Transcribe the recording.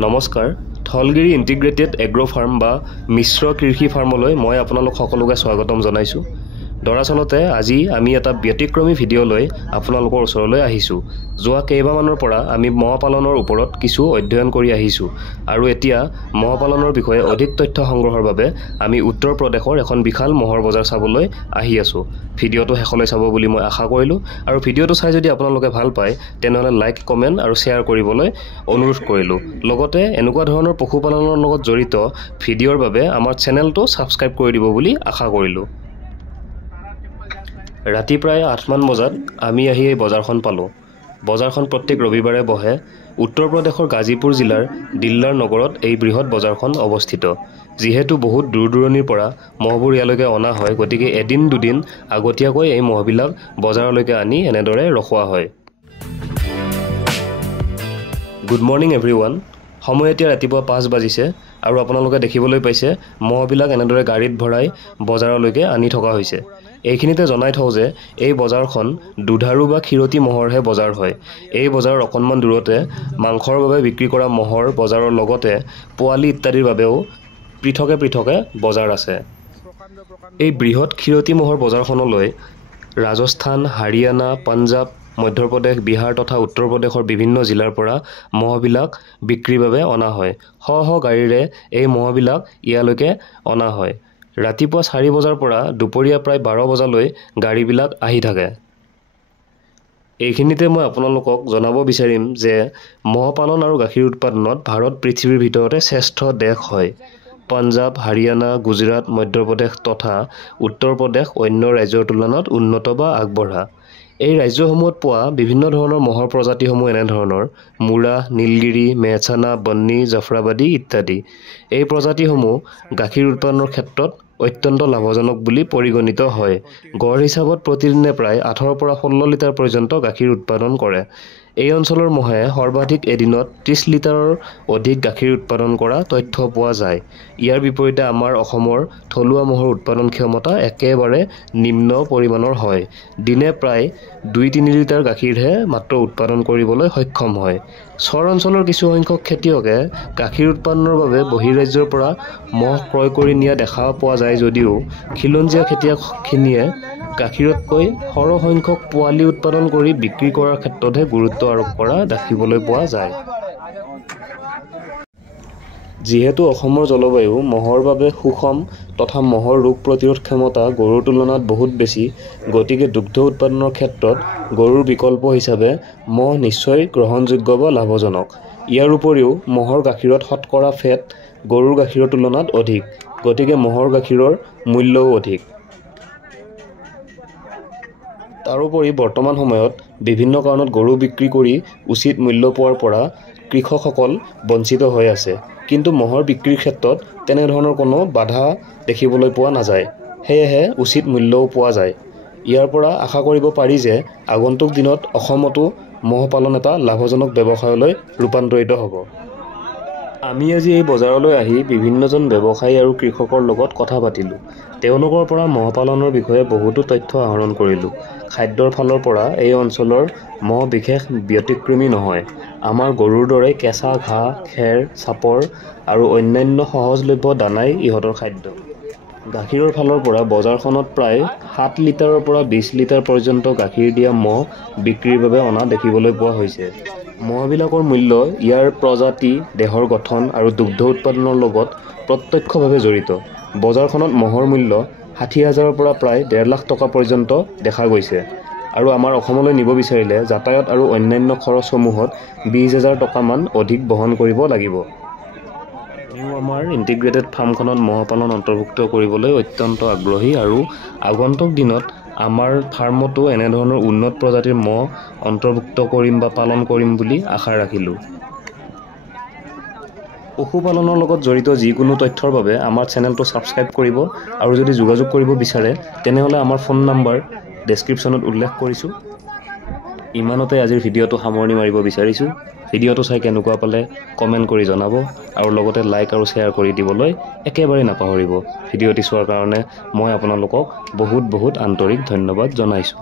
নমস্কাৰ থলগিৰি integrated agro farm বা মিশ্ৰ কৃষি ফাৰ্মলৈ মই আপোনালোক সকলোকে স্বাগতম জনাইছোঁ। দৰাচলতে আজি আমি এটা ব্যতিক্ৰমী ভিডিঅ' লৈ আপোনালোকৰ ওচৰলৈ আহিছোঁ। যোৱা কেইবামানৰ পৰা আমি মহ পালনৰ ওপৰত কিছু অধ্যয়ন কৰি আহিছোঁ আৰু এতিয়া মহ পালনৰ বিষয়ে অধিক তথ্য সংগ্ৰহৰ বাবে আমি উত্তৰ প্ৰদেশৰ এখন বিশাল মহৰ বজাৰ চাবলৈ আহি আছোঁ। ভিডিঅ'টো শেষলৈ চাব বুলি মই আশা কৰিলোঁ আৰু ভিডিঅ'টো চাই যদি আপোনালোকে ভাল পায় তেনেহ'লে লাইক, কমেণ্ট আৰু শ্বেয়াৰ কৰিবলৈ অনুৰোধ কৰিলোঁ। লগতে এনেকুৱা ধৰণৰ পশুপালনৰ লগত জড়িত ভিডিঅ'ৰ বাবে আমাৰ চেনেলটো ছাবস্ক্ৰাইব কৰি দিব বুলি আশা কৰিলোঁ। ৰাতি প্ৰায় ৮মান বজাত আমি আহি এই বজাৰখন পালোঁ। বজাৰখন প্ৰত্যেক ৰবিবাৰে বহে। উত্তৰ প্ৰদেশৰ গাজীপুৰ জিলাৰ দিল্লাৰ নগৰত এই বৃহৎ বজাৰখন অৱস্থিত। যিহেতু বহুত দূৰ দূৰণিৰ পৰা মহবোৰ ইয়ালৈকে অনা হয়, গতিকে এদিন দুদিন আগতীয়াকৈ এই মহবিলাক বজাৰলৈকে আনি এনেদৰে ৰখোৱা হয়। Good morning everyone. সময় এতিয়া ৰাতিপুৱা 5 বাজিছে আৰু আপোনালোকে দেখিবলৈ পাইছে মহবিলাক এনেদৰে গাড়ীত ভৰাই বজাৰলৈকে আনি থকা হৈছে। এইখিনিতে জনাই থওঁ যে এই বজাৰখন দুধাৰু বা ক্ষীৰতী মহৰহে বজাৰ হয়। এই বজাৰৰ অকণমান দূৰতে মাংসৰ বাবে বিক্ৰী কৰা মহৰ বজাৰৰ লগতে পোৱালি ইত্যাদিৰ বাবেও পৃথকে পৃথকে বজাৰ আছে। এই বৃহৎ ক্ষীৰতী মহৰ বজাৰখনলৈ ৰাজস্থান, হাৰিয়ানা, পাঞ্জাৱ, মধ্যপ্ৰদেশ, বিহাৰ তথা উত্তৰ প্ৰদেশৰ বিভিন্ন জিলাৰ পৰা মহবিলাক বিক্ৰীৰ বাবে অনা হয়। শ শ গাড়ীৰে এই মহবিলাক ইয়ালৈকে অনা হয়। ৰাতিপুৱা 4 বজাৰ পৰা দুপৰীয়া প্ৰায় 12 বজালৈ গাড়ীবিলাক আহি থাকে। এইখিনিতে মই আপোনালোকক জনাব বিচাৰিম যে মহ পালন আৰু গাখীৰ উৎপাদনত ভাৰত পৃথিৱীৰ ভিতৰতে শ্ৰেষ্ঠ দেশ হয়। পাঞ্জাৱ, হাৰিয়ানা, গুজৰাট, মধ্যপ্ৰদেশ তথা উত্তৰ প্ৰদেশ অন্য ৰাজ্যৰ তুলনাত উন্নত বা আগবঢ়া। এই ৰাজ্যসমূহত পোৱা বিভিন্ন ধৰণৰ মহৰ প্ৰজাতিসমূহ এনেধৰণৰ: মুৰা, নীলগিৰি, মেহচানা, বন্নী, জাফৰাবাদী ইত্যাদি। এই প্ৰজাতিসমূহ গাখীৰ উৎপাদনৰ ক্ষেত্ৰত অত্যন্ত লাভজনক বুলি পৰিগণিত হয়। গড় হিচাপত প্ৰতিদিনে প্ৰায় 18 পৰা 16 লিটাৰ পৰ্যন্ত গাখীৰ উৎপাদন কৰে। এই অঞ্চলৰ মহে সৰ্বাধিক এদিনত 30 লিটাৰৰ অধিক গাখীৰ উৎপাদন কৰা তথ্য পোৱা যায়। ইয়াৰ বিপৰীতে আমাৰ অসমৰ থলুৱা মহৰ উৎপাদন ক্ষমতা একেবাৰে নিম্ন পৰিমাণৰ হয়। দিনে প্ৰায় 2-3 লিটাৰ গাখীৰহে মাত্ৰ উৎপাদন কৰিবলৈ সক্ষম হয়। চৰ অঞ্চলৰ কিছুসংখ্যক খেতিয়কে গাখীৰ উৎপাদনৰ বাবে বহিঃৰাজ্যৰ পৰা মহ ক্ৰয় কৰি নিয়া দেখা পোৱা যায় যদিও খিলঞ্জীয়া খেতিয়কখিনিয়ে গাখীৰতকৈ সৰহসংখ্যক পোৱালি উৎপাদন কৰি বিক্ৰী কৰাৰ ক্ষেত্ৰতহে গুৰুত্ব আৰোপ কৰা দেখিবলৈ পোৱা যায়। যিহেতু অসমৰ জলবায়ু মহৰ বাবে সুষম তথা মহৰ ৰোগ প্ৰতিৰোধ ক্ষমতা গৰুৰ তুলনাত বহুত বেছি, গতিকে দুগ্ধ উৎপাদনৰ ক্ষেত্ৰত গৰুৰ বিকল্প হিচাপে মহ নিশ্চয় গ্ৰহণযোগ্য বা লাভজনক। ইয়াৰ উপৰিও মহৰ গাখীৰত শতকৰা ফেট গৰুৰ গাখীৰৰ তুলনাত অধিক, গতিকে মহৰ গাখীৰৰ মূল্যও অধিক। তাৰোপৰি বৰ্তমান সময়ত বিভিন্ন কাৰণত গৰু বিক্ৰী কৰি উচিত মূল্য পোৱাৰ পৰা কৃষকসকল বঞ্চিত হৈ আছে। কিন্তু মহৰ বিক্ৰীৰ ক্ষেত্ৰত তেনেধৰণৰ কোনো বাধা দেখিবলৈ পোৱা নাযায়। সেয়েহে উচিত মূল্যও পোৱা যায়। ইয়াৰ পৰা আশা কৰিব পাৰি যে আগন্তুক দিনত অসমতো মহ পালন এটা লাভজনক ব্যৱসায়লৈ ৰূপান্তৰিত হ'ব। আমি আজি এই বজাৰলৈ আহি বিভিন্নজন ব্যৱসায়ী আৰু কৃষকৰ লগত কথা পাতিলোঁ। তেওঁলোকৰ পৰা মহ পালনৰ বিষয়ে বহুতো তথ্য আহৰণ কৰিলোঁ। খাদ্যৰ ফালৰ পৰা এই অঞ্চলৰ মহ বিশেষ ব্যতিক্ৰমী নহয়। আমাৰ গৰুৰ দৰে কেঁচা ঘাঁহ, খেৰ, চাপৰ আৰু অন্যান্য সহজলভ্য দানাই ইহঁতৰ খাদ্য। গাখীৰৰ ফালৰ পৰা বজাৰখনত প্ৰায় 7 লিটাৰৰ পৰা 20 লিটাৰ পৰ্যন্ত গাখীৰ দিয়া মহ বিক্ৰীৰ বাবে অনা দেখিবলৈ পোৱা হৈছে। মহবিলাকৰ মূল্য ইয়াৰ প্ৰজাতি, দেহৰ গঠন আৰু দুগ্ধ উৎপাদনৰ লগত প্ৰত্যক্ষভাৱে জড়িত। বজাৰখনত মহৰ মূল্য 60,000ৰ পৰা প্ৰায় 1.5 লাখ টকা পৰ্যন্ত দেখা গৈছে আৰু আমাৰ অসমলৈ নিব বিচাৰিলে যাতায়াত আৰু অন্যান্য খৰচসমূহত 20,000 টকামান অধিক বহন কৰিব লাগিব। আমাৰ ইণ্টিগ্ৰেটেড ফাৰ্মখনত মহ পালন অন্তৰ্ভুক্ত কৰিবলৈ অত্যন্ত আগ্ৰহী আৰু আগন্তুক দিনত আমাৰ ফাৰ্মতো এনেধৰণৰ উন্নত প্ৰজাতিৰ মহ অন্তৰ্ভুক্ত কৰিম বা পালন কৰিম বুলি আশা ৰাখিলোঁ। পশুপালনৰ লগত জড়িত যিকোনো তথ্যৰ বাবে আমাৰ চেনেলটো ছাবস্ক্ৰাইব কৰিব আৰু যদি যোগাযোগ কৰিব বিচাৰে তেনেহ'লে আমাৰ ফোন নম্বৰ ডেছক্ৰিপশ্যনত উল্লেখ কৰিছোঁ। ইমানতে আজিৰ ভিডিঅ'টো সামৰণি মাৰিব বিচাৰিছোঁ। ভিডিঅ'টো চাই কেনেকুৱা পালে কমেণ্ট কৰি জনাব আৰু লগতে লাইক আৰু শ্বেয়াৰ কৰি দিবলৈ একেবাৰে নাপাহৰিব। ভিডিঅ'টি চোৱাৰ কাৰণে মই আপোনালোকক বহুত আন্তৰিক ধন্যবাদ জনাইছোঁ।